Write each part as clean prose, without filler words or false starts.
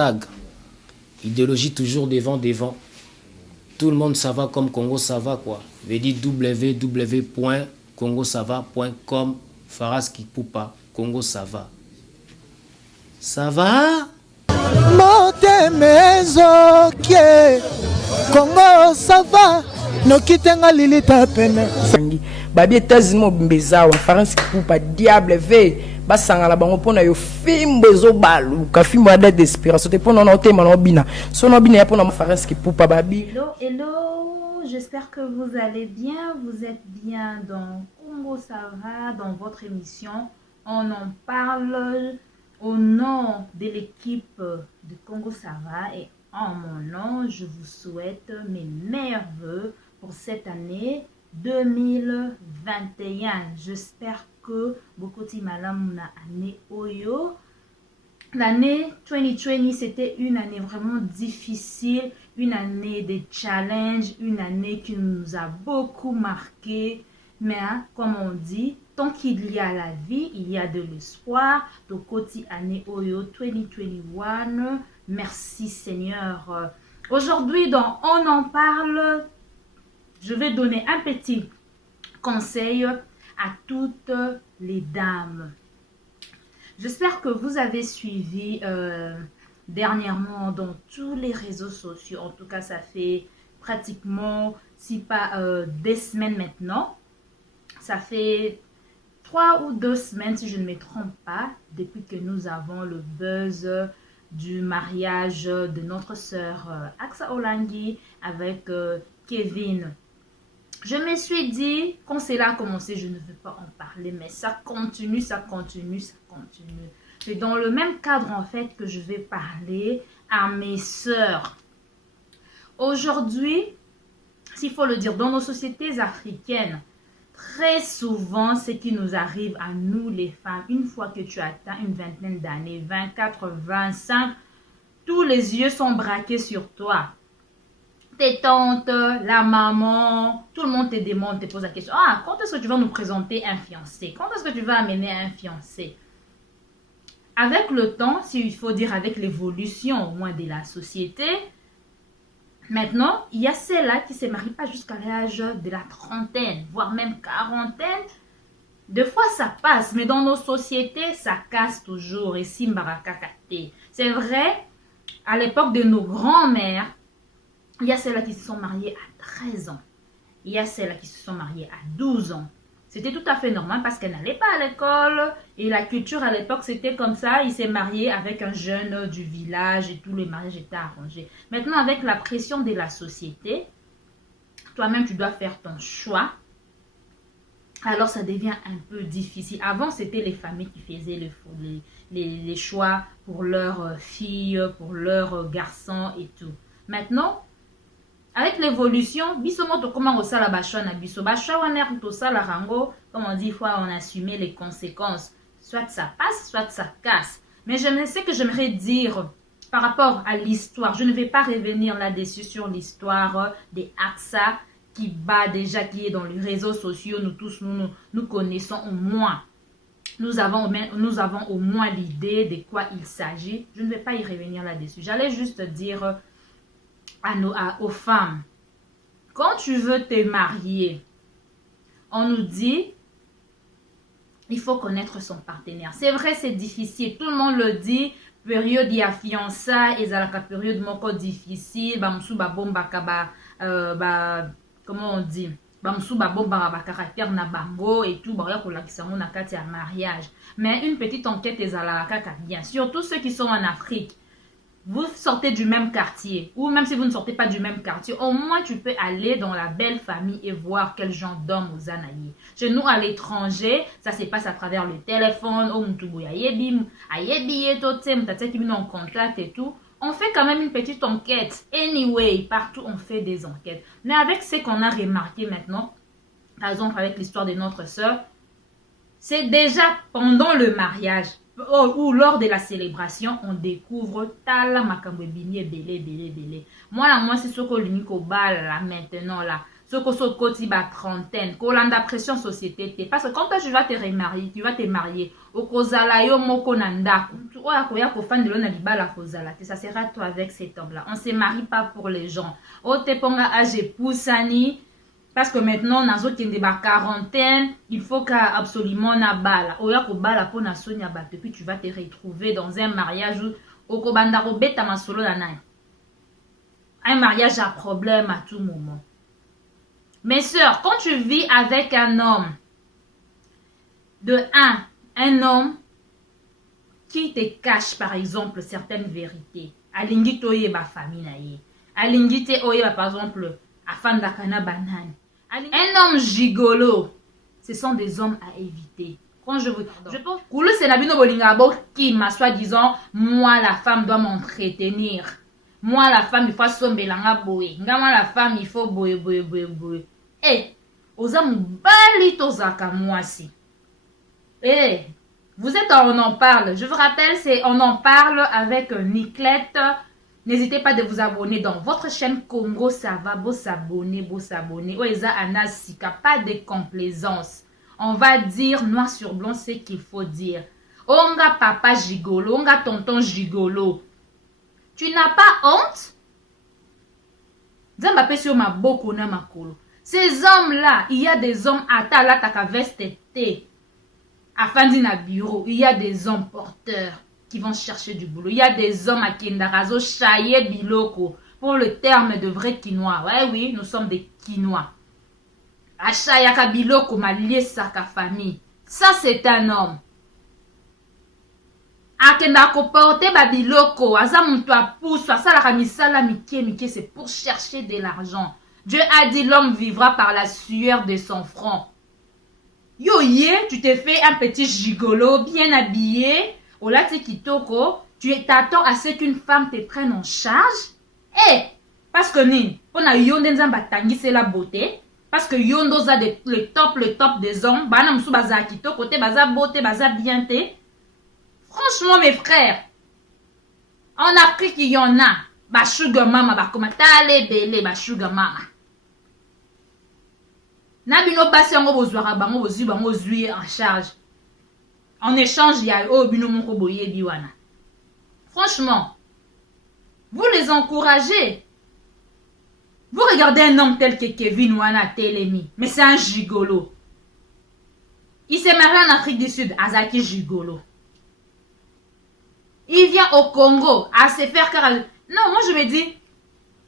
Tag. Idéologie toujours devant. Tout le monde ça va comme Congo ça va quoi. Veut dire www.congosava.com. Faras Kipoupa, Congo ça va. Ça va? Motemezo kie Congo ça va. Nokitenga lilita pene. Babi États-Unis mobimbezawa France Kipoupa diable ve basangala bango pona yo fimbo ezobaluka fimbo ya date d'espérance te pona na otema na obina so na obina ya pona France Kipoupa babi. Hello, j'espère que vous allez bien, vous êtes bien dans Congo ça va, dans votre émission on en parle au nom de l'équipe de Congo ça va et en mon nom je vous souhaite mes meilleurs vœux pour cette année 2021. J'espère que beaucoup de malam na année oyo. L'année 2020 c'était une année vraiment difficile, une année de challenge, une année qui nous a beaucoup marqué. Mais hein, comme on dit, tant qu'il y a la vie, il y a de l'espoir. Donc côté année oyo 2021. Merci Seigneur. Aujourd'hui dans On en parle. Je vais donner un petit conseil à toutes les dames. J'espère que vous avez suivi dernièrement dans tous les réseaux sociaux. En tout cas, ça fait pratiquement, si pas des semaines maintenant. Ça fait 3 ou 2 semaines, si je ne me trompe pas, depuis que nous avons le buzz du mariage de notre sœur Axa Olangi avec Kevin. Je me suis dit, quand cela a commencé, je ne veux pas en parler, mais ça continue. C'est dans le même cadre, en fait, que je vais parler à mes sœurs. Aujourd'hui, s'il faut le dire, dans nos sociétés africaines, très souvent, ce qui nous arrive à nous, les femmes, une fois que tu atteins une vingtaine d'années, 24, 25, tous les yeux sont braqués sur toi. Tes tantes, la maman, tout le monde te demande, te pose la question. Ah, quand est-ce que tu vas nous présenter un fiancé? Quand est-ce que tu vas amener un fiancé? Avec le temps, s'il faut dire avec l'évolution au moins de la société, maintenant, il y a celles-là qui ne se marient pas jusqu'à l'âge de la trentaine, voire même quarantaine. Des fois, ça passe, mais dans nos sociétés, ça casse toujours. Et simbarakakate. C'est vrai, à l'époque de nos grands-mères, il y a celles-là qui se sont mariées à 13 ans. Il y a celles-là qui se sont mariées à 12 ans. C'était tout à fait normal parce qu'elles n'allaient pas à l'école. Et la culture à l'époque, c'était comme ça. Ils s'est marié avec un jeune du village et tous les mariages étaient arrangés. Maintenant, avec la pression de la société, toi-même, tu dois faire ton choix. Alors, ça devient un peu difficile. Avant, c'était les familles qui faisaient les choix pour leurs filles, pour leurs garçons et tout. Maintenant, avec l'évolution, bisomoto comment on la bachwa na biso bachwa wana to sala rango, comme on dit, il faut en assumer les conséquences. Soit ça passe, soit ça casse. Mais je sais que j'aimerais dire par rapport à l'histoire, je ne vais pas revenir là-dessus sur l'histoire des Axa qui bat déjà, qui est dans les réseaux sociaux. Nous tous, nous connaissons au moins. Nous avons au moins l'idée de quoi il s'agit. Je ne vais pas y revenir là-dessus. J'allais juste dire aux femmes, quand tu veux te marier, on nous dit il faut connaître son partenaire. C'est vrai, c'est difficile, tout le monde le dit. Période ya fiançailles, ezalaka période moko difficile, bamsu ba bomba kaba comment on dit, bamsu ba bomba ba caractère na bango et tout, ba ko lakisa na kati ya mariage. Mais une petite enquête ezalaka bien, surtout ceux qui sont en Afrique. Vous sortez du même quartier, ou même si vous ne sortez pas du même quartier, au moins tu peux aller dans la belle famille et voir quel genre d'homme vous anaïe. Chez nous, à l'étranger, ça se passe à travers le téléphone, en contact et tout. On fait quand même une petite enquête. Anyway, partout on fait des enquêtes. Mais avec ce qu'on a remarqué maintenant, par exemple avec l'histoire de notre sœur, c'est déjà pendant le mariage ou lors de la célébration, on découvre tala makambo bini belé. Moi c'est ce que l'unique au bal là maintenant là. ce que ce côté ba trentaine, qu'on a la pression société, parce que quand toi tu vas te remarier, tu vas te marier, au kozala yo moko nandako, oya koya ko fan de l'on a libala kozala, ça sera toi avec cet homme-là. On se marie pas pour les gens. O te ponga âge poussani, parce que maintenant nazo kende ba quarantaine, il faut qu'absolument na bala. Oya ko bala po na sonya ba, puis tu vas te retrouver dans un mariage où oko banda ko beta masolo na nai. Un mariage à problème à tout moment. Mes sœurs, quand tu vis avec un homme, un homme qui te cache par exemple certaines vérités, alingi toye ba famille na ye, alingi te oye ba par exemple afanda kana banane, un homme gigolo, ce sont des hommes à éviter. Quand je pense Koulou c'est nabino bolinga bo qui m'a soi-disant moi la femme doit m'entretenir. Moi, la femme, il faut sombelanga boye. Moi, la femme, il faut boye. Eh, ozamu bali tozaka moi si. Eh, vous êtes on en parle. Je vous rappelle, c'est on en parle avec Niclette. N'hésitez pas de vous abonner dans votre chaîne Congo. Ça va, beau s'abonner. Oeza anasika, pas de complaisance. On va dire noir sur blanc ce qu'il faut dire. Onga papa gigolo, onga tonton gigolo. Tu n'as pas honte? Ces hommes-là, il y a des hommes à ta veste thé. Afin d'un bureau, il y a des hommes porteurs qui vont chercher du boulot. Il y a des hommes à Kindarazo, Chaye, Biloko. Pour le terme de vrai Quinois. Ouais, oui, nous sommes des Quinois. À Chayaka Biloko, ma lié sa famille. Ça, c'est un homme. Akenda ko porter babiloko, aza muntu apusu, asala kamisala mike, c'est pour chercher de l'argent. Dieu a dit l'homme vivra par la sueur de son front. Yo ye, tu te fais un petit gigolo, bien habillé, au lati kitoko, tu t'attends à ce qu'une femme te prenne en charge. Eh, parce que ni, on a yonde nzamba tangi c'est la beauté, parce que yondo za le top des hommes, bana musu baza kitoko, te baza beauté, baza bien te. Franchement, mes frères, en Afrique, il y en a. Ba sugar mama, ba koma tale bele, ba sugar mama. Nabino basi yango bozwaka bango bozui en charge. En échange, il y a bino moko boye biwana. Franchement, vous les encouragez. Vous regardez un homme tel que Kevin Wana Telemi, mais c'est un gigolo. Il s'est marié en Afrique du Sud, Azaki gigolo. Il vient au Congo à se faire carrément. Non, moi je me dis,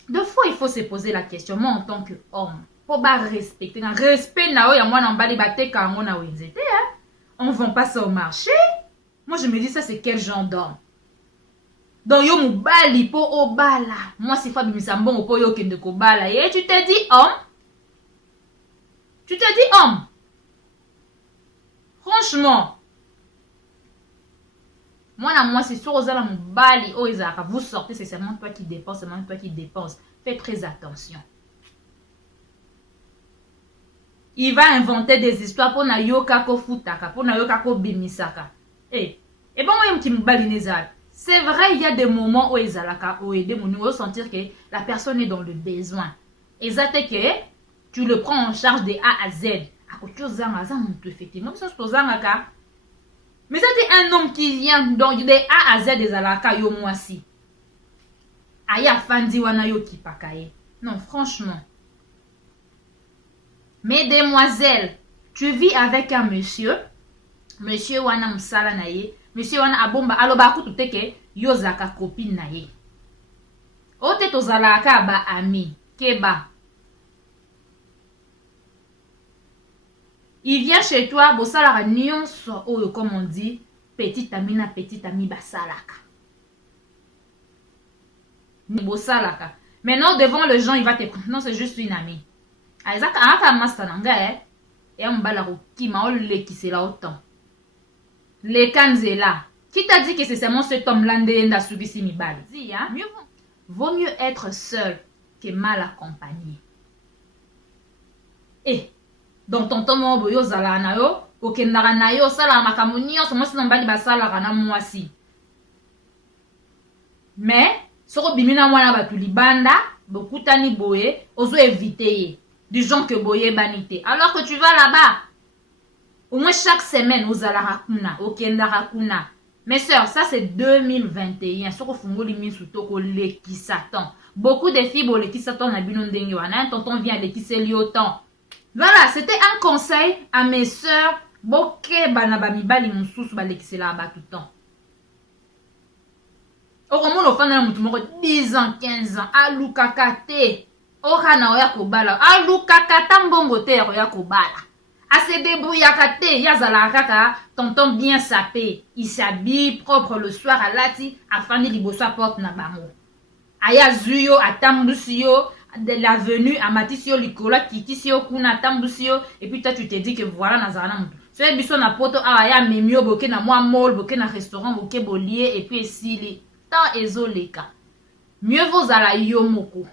deux fois il faut se poser la question, moi en tant qu'homme, faut pas respecter. Respect, on ne vend pas ça au marché. Moi je me dis, ça c'est quel genre d'homme? Donc yo mubali po obala. Moi c'est Fabi Misambon po yo kende ko bala. Et tu te dis homme? Tu te dis homme? Franchement. Moi, c'est sûr, vous sortez, c'est seulement toi qui dépense, Fais très attention. Il va inventer des histoires pour na yoka ko futaka, pour na yoka ko bimisaka. Et bon, c'est vrai, il y a des moments où où sentir que la personne est dans le besoin. Et ça que tu le prends en charge de A à Z. Effectivement, mais c'était un homme qui vient donc de A à Z des alaka yo moisi. Aya fandi wana yo kipakaye. Non, franchement. Mesdemoiselles, tu vis avec un monsieur. Monsieur wana msala na ye. Monsieur wana abomba aloba kutu ke yo zaka copine na ye. Ote tozalaka ba ami. Keba. Il vient chez toi, bosalaka nyonso oyo comme on dit, petite amie na petite amie basalaka. Bosalaka. Maintenant devant les gens, il va te prendre. Non, c'est juste une amie. Aizaka aka mastananga et on bala ko kima ole qui c'est là autant. Les kanzela. Qui t'a dit que c'est seulement cet homme-là nda subisi mi bal? Dis hein, vaut mieux être seul que mal accompagné. Et donc tonton mo boyo zala na yo okendaka na yo sala makambo nyonso mwasi na mbali basalaka na mwasi. Mais soko bimina mwana batu libanda bokutani boye ozo éviter ye. du genre que boye banité. Alors que tu vas là-bas, au moins chaque semaine, aux alarakuna, au kendarakuna. Mes soeurs, ça c'est 2021. Ce qu'on fait, les surtout qu'on les qui s'attend. Beaucoup de filles, les qui s'attendent à binondenge. Un tonton vient les qui se lie autant. Voilà, c'était un conseil à mes soeurs. Boke banabami bali moussous bali qui se là-bas tout le temps. Au moment où on fait 10 ans, 15 ans, alou kakate. Orana oya kobala. Alou kakata mbongo te oya kobala. A se débrouillakate, yazala kaka, tonton bien sapé. Il s'habille propre le soir à lati, afin de libosa porte na bango. Aya zuyo, atambusio, de l'avenue, amatisio, likola, kikisio, kuna, tambusio, et puis toi tu te dis que voilà, nazarana moutou. C'est biso na poto, aya memio, boke na moi mall, boke na restaurant, boke bolier, et puis esili. Tant ezoleka. Mieux vaut ala yomoko.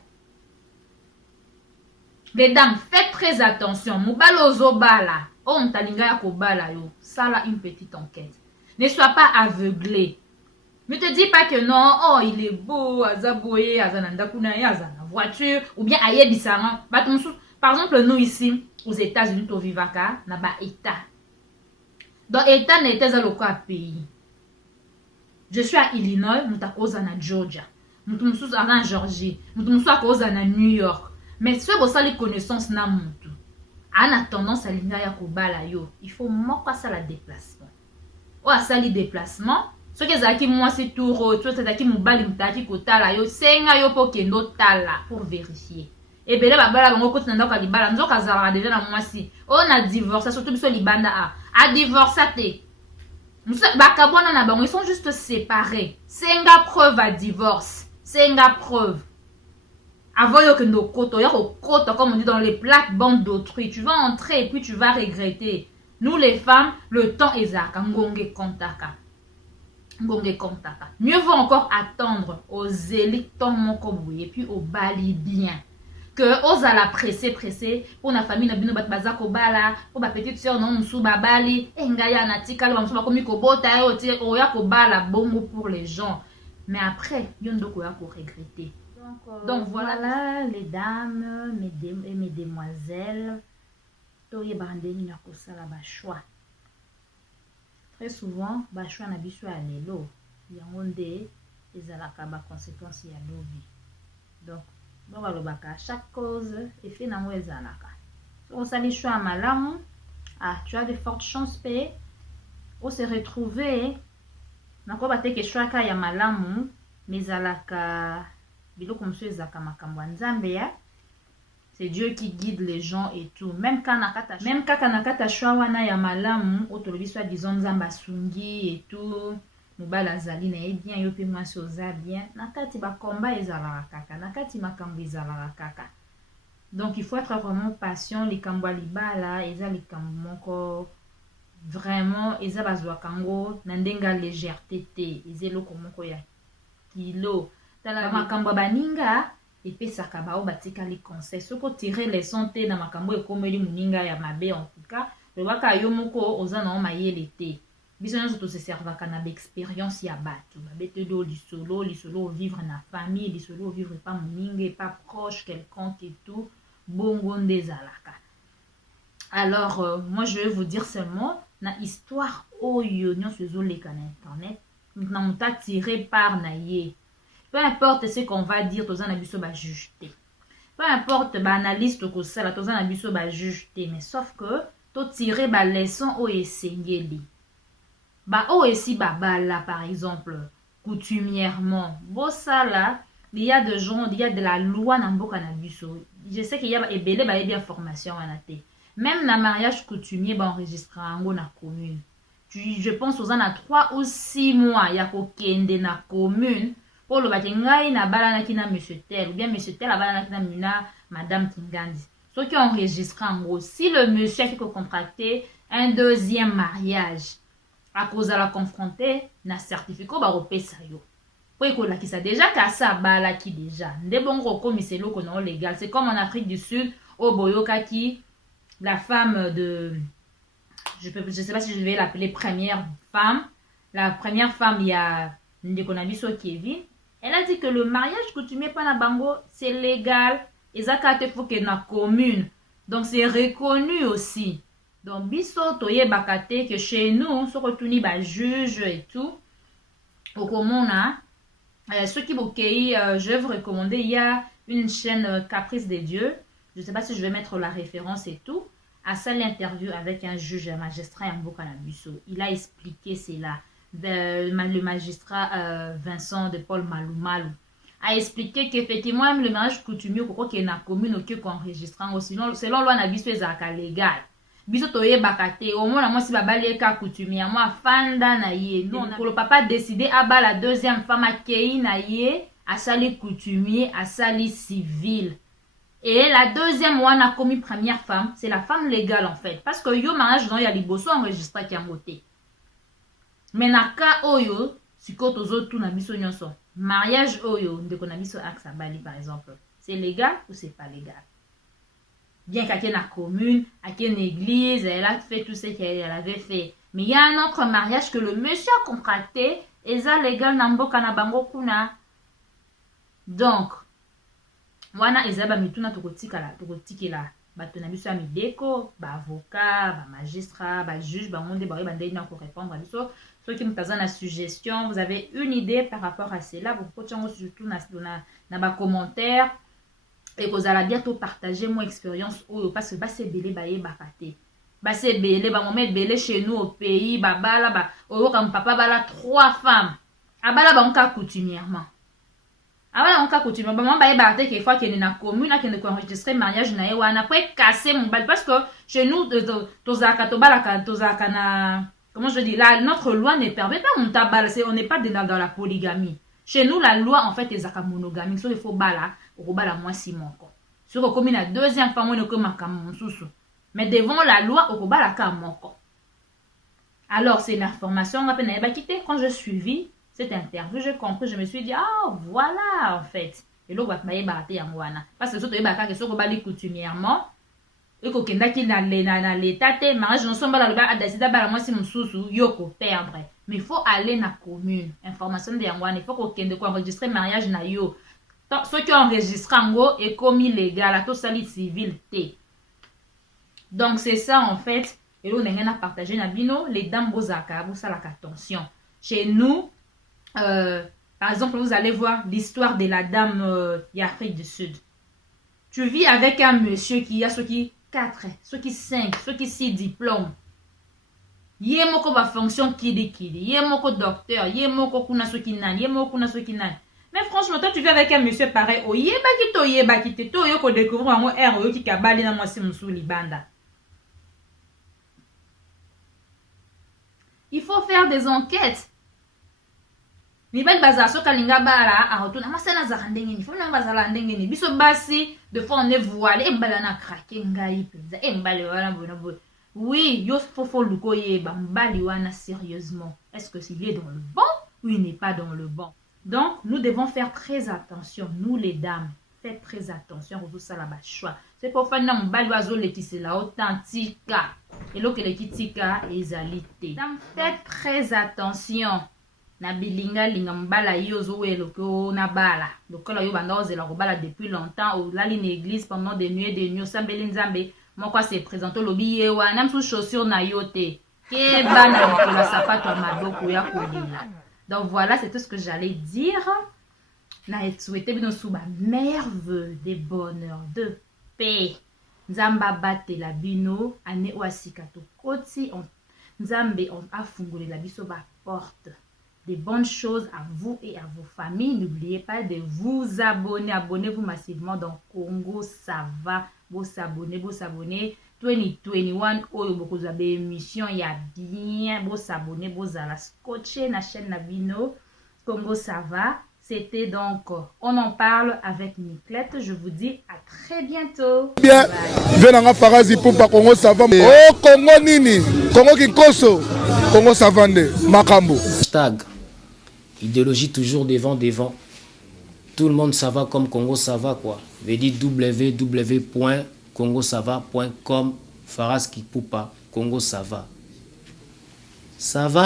Mesdames, faites très attention. Moubalo zobala. Oh, mtalinga ya kobala yo. Sala une petite enquête. Ne sois pas aveuglé. Ne te dis pas que non, oh, il est beau, azaboye, azananda kunaya, azana voiture, ou bien aye bisaran. Par exemple, nous ici, aux États-Unis, au Vivaka, n'a pas État. Donc, État n'est pas un pays. Je suis à Illinois, nous sommes à Georgia. Nous sommes à Georgie. Nous sommes à New York. Mais si vous avez les connaissances, on a tendance à l'ignorer à Kobala yo. Il faut moi passer la déplacement. Ou à sali déplacement. Ce que zaki moi c'est tout tout ça zaki mobali mtaki kotala yo. Senga yo po kendo tala pour vérifier. Et ben là babala bango kotina ndoka libala nzoka zara déjà na moi si. On a divorcé surtout biso libanda a divorcé te. Bakabona na bango ils sont juste séparés. Senga preuve à divorce. Senga preuve. Avant que nos côtes, comme on dit dans les plates-bandes d'autrui, tu vas entrer et puis tu vas regretter. Nous les femmes, le temps est là. Ngonge kontaka. Mieux vaut encore attendre aux élites et puis au bali bien. Que aux à la presser pour la famille nabino bat bazako bala pour ma petite sœur non sou babali engaya natika le mso bakomi kobota oya ko bala bongo pour les gens. Mais après, yondoko ya ko regretter. Donc voilà les dames, et mes demoiselles, choix. Très souvent, choix na biso à lelo, yangonde ezalaka ba conséquences ya lobi. Donc, balobaka chaque cause et fait nango ezalaka. On sali choix malamu, tu as de fortes chances pe on se retrouver nako bateke choix ka ya malamu, mezalaka c'est Dieu qui guide les gens et tout. Même quand nakata shwawana ya malamu, otolobi soit disons nzamba sungi et tout. Mobala zali na bien yo pe mwasi oza bien. Nakati ba combat ezalaka kaka, nakati makambo ezalaka kaka. Donc il faut être vraiment patient les kambwa libala, eza les kamboko vraiment eza bazwa kango na ndenga légèreté te, ezelo komoko ya kilo. Tala makambo baninga epesaka bao batika les conseils soko tirer les santé na makambo ekomeli muninga ya mabe en tout cas le waka yo moko oza na mayele te biso nyo to se servaka na expérience ya bato babete do lisolo vivre na famille lisolo vivre pas muninga pas proche quelconque et tout bongo ndezalaka. Alors moi je vais vous dire seulement na histoire oyo nyonso ezoleka na internet na muta tiré par na ye. Peu importe ce qu'on va dire, tous en abisso ba juger. Peu importe ba analyste ko sala, tous en abisso ba juger, mais sauf que to tirer ba leçon o esengeli. Ba o esi ba bala par exemple, coutumièrement. Bo sala, il y a de gens, il y a de la loi na mboka na biso. Je sais qu'il y a ebele ba bien formation anate. Même na mariage coutumier ba enregistrer ngo na commune. Je pense aux en a 3 ou 6 mois ya ko kende na commune. Pour le batingai na balana ki na monsieur tel ou bien monsieur tel a balana ki na mina madame Kingandi. Ceux qui ont enregistré en gros, si le monsieur qui a contracté un deuxième mariage à cause de la confronter na certificat ba repesa yo. Pour que la qui ça déjà kasa bala ki déjà. Nde bongo comme c'est lo kono légal. C'est comme en Afrique du Sud au Boyoka qui la femme de je sais pas si je vais l'appeler première femme. La première femme il y a Ndekonabiso Kevin. Elle a dit que le mariage coutumier pas na bango, c'est légal. Et ça, il faut que na commune. Donc c'est reconnu aussi. Donc biso toye bakate que chez nous on se retourne ba juge et tout. Au commun ceux qui bokei je vais vous recommander, il y a une chaîne Caprice des Dieux. Je ne sais pas si je vais mettre la référence et tout. À ça l'interview avec un juge, un magistrat Yamboka Nabuso. Il a expliqué cela. Le magistrat Vincent de Paul Malou a expliqué qu'effectivement même le mariage coutumier qu'il y a dans la commune qu'on enregistre selon loi Nabuso est légal. Biso toye bakate au moins moi si babali ka coutumier moi fanda na ye non le papa décidé aba la deuxième femme a kei na ye a sali coutumier a sali civil. Et la deuxième one a commis première femme, c'est la femme légale en fait. Parce que yo mariage dans ya liboso enregistré qui a moté. Mais na ka oyo, si koto zo tout na biso nyonso. Mariage oyo, ndeko na biso aksa bali par exemple. C'est légal ou c'est pas légal? Bien qu'à la commune, à une église, elle a fait tout ce qu'elle avait fait. Mais il y a un autre mariage que le monsieur a contracté, et ça légal namboka na bango kuna. Donc, wana ezaba mituna tokotikala bato na biso ya mideko ba avocat ba magistrat ba juge ba monde ba ndeni na ko répondre à biso ceux qui mutaza na suggestion vous avez une idée par rapport à cela vous pouvez surtout na ba commentaire et vous allez bientôt partager mon expérience parce que ba c'est belé ba bakate ba c'est belé ba moment belé chez nous au pays ba bala ba comme papa bala 3 femmes abala ba onka coutumièrement. Ah on cas coutume maman ba ebarte que fois qu'il est na commune a qu'il enregistrer mariage na wana après casser mon bal parce que chez nous tozaka na comment je dis là notre loi ne permet pas on tabal on n'est pas dans la polygamie. Chez nous la loi en fait est zaka monogamie so il faut bala au bala moi si moko. Sur commune la deuxième femme on que makam susu. Mais devant la loi au bala ka moko. Alors c'est l'information on appelle na quitter quand je suivi cette interview, j'ai compris, je me suis dit, ah, voilà, en fait. Et là, on va barater en wana. Parce que surtout, que ce qu'on va coutumièrement, et qu'on a qui dans l'état, mariage, nous sommes là, à décider, moi, si mon sous, yoko, perdre. Mais il faut aller dans la commune. Information de wana, il faut qu'on ait enregistrer mariage na yo. Ceux qui enregistrent en gros, est comme illégal, à tout salit civil, t. Donc, c'est ça, en fait. Et là, on a partagé na bino, les dames, bozaka, bosalaka, attention. Chez nous, par exemple, vous allez voir l'histoire de la dame d'Afrique du Sud. Tu vis avec un monsieur qui a ceux qui 4, ceux qui 5, ceux qui 6 diplômes. Yé moko ba fonction kidi, yé moko docteur, yé moko kuna ceux qui nan, yé moko kuna ceux qui nan. Mais franchement, toi tu vis avec un monsieur pareil, oh yé bakito, to yo ko découvrir un erreur yo qui kabali na moi si msou libanda. Il faut faire des enquêtes. Mi bali bazaso kalinga bala a retourna masana za ndengeni fo na bazala ndengeni biso basi de fois on est voilé e mbala na craquer ngai penza e mbali wana bono oui yo fofo luko yeba mbali wana sérieusement est-ce que s'il est dans le bon ou il n'est pas dans le bon. Donc nous devons faire très attention nous les dames faites très attention pour tout ça là-bas choix c'est pour faire na mbali wazo letisi la authentique et lo que les kitika ezalité. Donc faites très attention na bilinga linga mbala yozo welo ko na bala lokola yo banda ozela ko bala depuis longtemps ou la ligne église pendant des nuits sambeli nzambe moko se présenter lobi yewa na msu chaussure na yote ke bana ko la sapato maboko ya kolila. Donc voilà, c'est tout ce que j'allais dire. Na souhaiter bino suba merveille de bonheur de paix nzamba bate la bino ane wasika to koti nzambe on afungole la biso ba porte des bonnes choses à vous et à vos familles. N'oubliez pas de vous abonner. Abonnez-vous massivement dans Congo Ça Va. Vous s'abonner. 2021, oyo beaucoup de émissions. Il y a bien. Vous s'abonner. Vous allez scotcher la chaîne Nabino. Congo Ça Va. C'était donc On en parle avec Niclette. Je vous dis à très bientôt. Bien. Venanga Farazi pour Congo Ça Va. Oh Congo Nini. Congo Kinkoso. Congo Ça Va. Makambo. Hashtag. Idéologie toujours devant. Tout le monde ça va comme Congo ça va quoi. Veut dire www.congosava.com. Faras Kipoupa. Congo ça va. Ça va?